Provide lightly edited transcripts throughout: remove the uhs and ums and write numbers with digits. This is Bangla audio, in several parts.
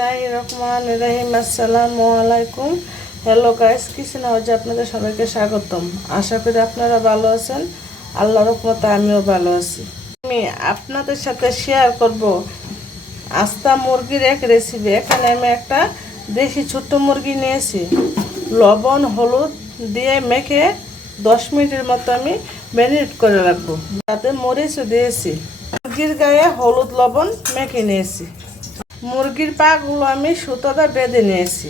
বিসমিল্লাহির রহমানির রহিম। আসসালামু আলাইকুম। হ্যালো গাইস, কিচেন হাউজে আপনাদের সবাইকে স্বাগতম। আশা করি আপনারা ভালো আছেন। আল্লাহর রহমতে আমিও ভালো আছি। আমি আপনাদের সাথে শেয়ার করব আস্তা মুরগির এক রেসিপি। এখানে আমি একটা দেশি ছোট্ট মুরগি নিয়েছি। লবণ হলুদ দিয়ে মেখে 10 মিনিটের মতো আমি ম্যারিনেট করে রাখবো। তাতে মরিচও দিয়েছি। মুরগির গায়ে হলুদ লবণ মেখে নিয়েছি। মুরগির পাগুলো আমি সুতোটা বেঁধে নিয়েছি।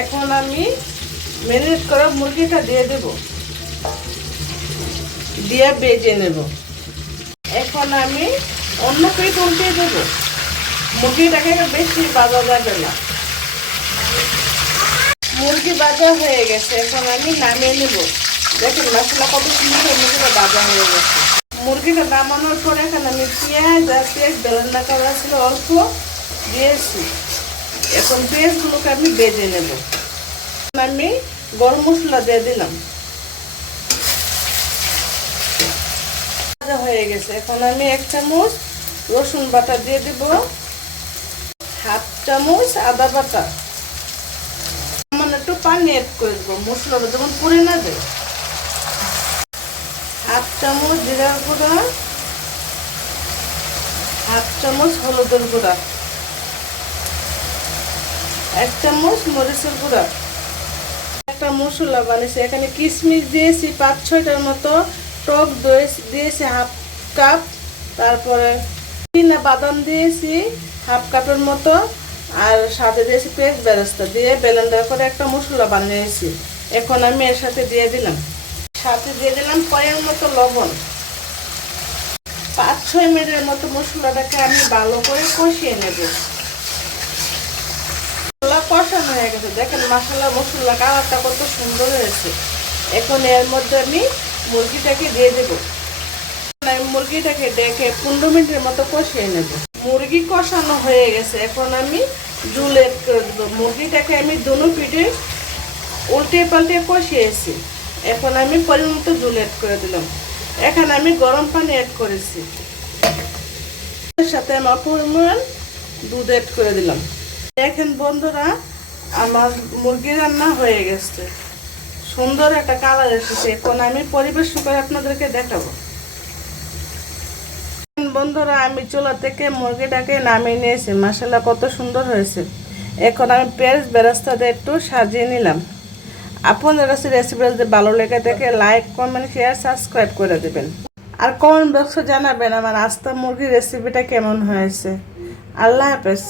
এখন আমি ম্যারিনেট করা মুরগিটা দিয়ে দেব, দিয়ে বেজে নেব। এখন আমি অন্য পিঠ উল্টিয়ে দেব। মুরগিটাকে বেশি ভাজা যাবে না। মুরগি ভাজা হয়ে গেছে, এখন আমি নামিয়ে নেব। দেখেন মশলা কত সুন্দর মুরগিটা ভাজা হয়ে গেছে। মুরগিটা নামানোর পরে এখন আমি পেঁয়াজ আর পেঁয়াজ বেলেন্ডা করা ছিল অল্প দিয়েছি। এখন পেঁয়াজগুলোকে আমি বেজে নেব। আমি গরম মশলা দিয়ে দিলাম। ভাজা হয়ে গেছে, এখন আমি 1 চামচ রসুন বাটা দিয়ে দেব, 1/2 চামচ আদা বাটা, মানে একটু পানি অ্যাড করে দেবো মশলাটা যেমন পুড়ে না যায়। 1/2 চামচ জিরার গুঁড়া, 1/2 চামচ হলুদের গুঁড়া, 1 চামচ মরিচের গুঁড়া। একটা মশলা বানিয়েছি, এখানে কিশমিশ দিয়েছি 5-6টার মতো, টক দই দিয়েছি 1/2 কাপ, তারপরে চীনা বাদাম দিয়েছি 1/2 কাপের মতো, আর সাথে দিয়েছি পেঁয়াজ বেরেস্তা দিয়ে ব্লেন্ডার করে একটা মশলা বানিয়েছি। এখন আমি এর সাথে দিয়ে দিলাম পরিমাণ মতো লবণ। 5-6 মিনিটের মতো মশলাটাকে আমি ভালো করে কষিয়ে নেব। কষানো হয়ে গেছে, দেখেন মশলা মশলা কালারটা কত সুন্দর হয়েছে। এখন এর মধ্যে আমি মুরগিটাকে দিয়ে দেব। আমি মুরগিটাকে ডেকে 15 মিনিটের মতো কষিয়ে নেব। মুরগি কষানো হয়ে গেছে, এখন আমি ঝোল অ্যাড করে দেবো। মুরগিটাকে আমি দুনো পিঠে উল্টে পাল্টে কষিয়েছি। এখন আমি পরিমাণ মতো ঝোল অ্যাড করে দিলাম। এখানে আমি গরম পানি অ্যাড করেছি, এর সাথে আমার পরিমাণ দুধ অ্যাড করে দিলাম। দেখেন বন্ধুরা, আমার মুরগি রান্না হয়ে গেছে, সুন্দর একটা কালার এসেছে। এখন আমি পরিবেশন করে আপনাদেরকে দেখাবো। বন্ধুরা, আমি চুলা থেকে মুরগিটাকে নামিয়ে নিয়েছি। মাশাআল্লাহ কত সুন্দর হয়েছে। এখন আমি পেঁয়াজ বেরেস্তা দিয়ে একটু সাজিয়ে নিলাম। আপনাদের কাছে রেসিপি যদি ভালো লেগে থাকে লাইক কমেন্ট শেয়ার সাবস্ক্রাইব করে দেবেন, আর কমেন্ট বক্সে জানাবেন আমার আস্তা মুরগির রেসিপিটা কেমন হয়েছে। আল্লাহ হাফেজ।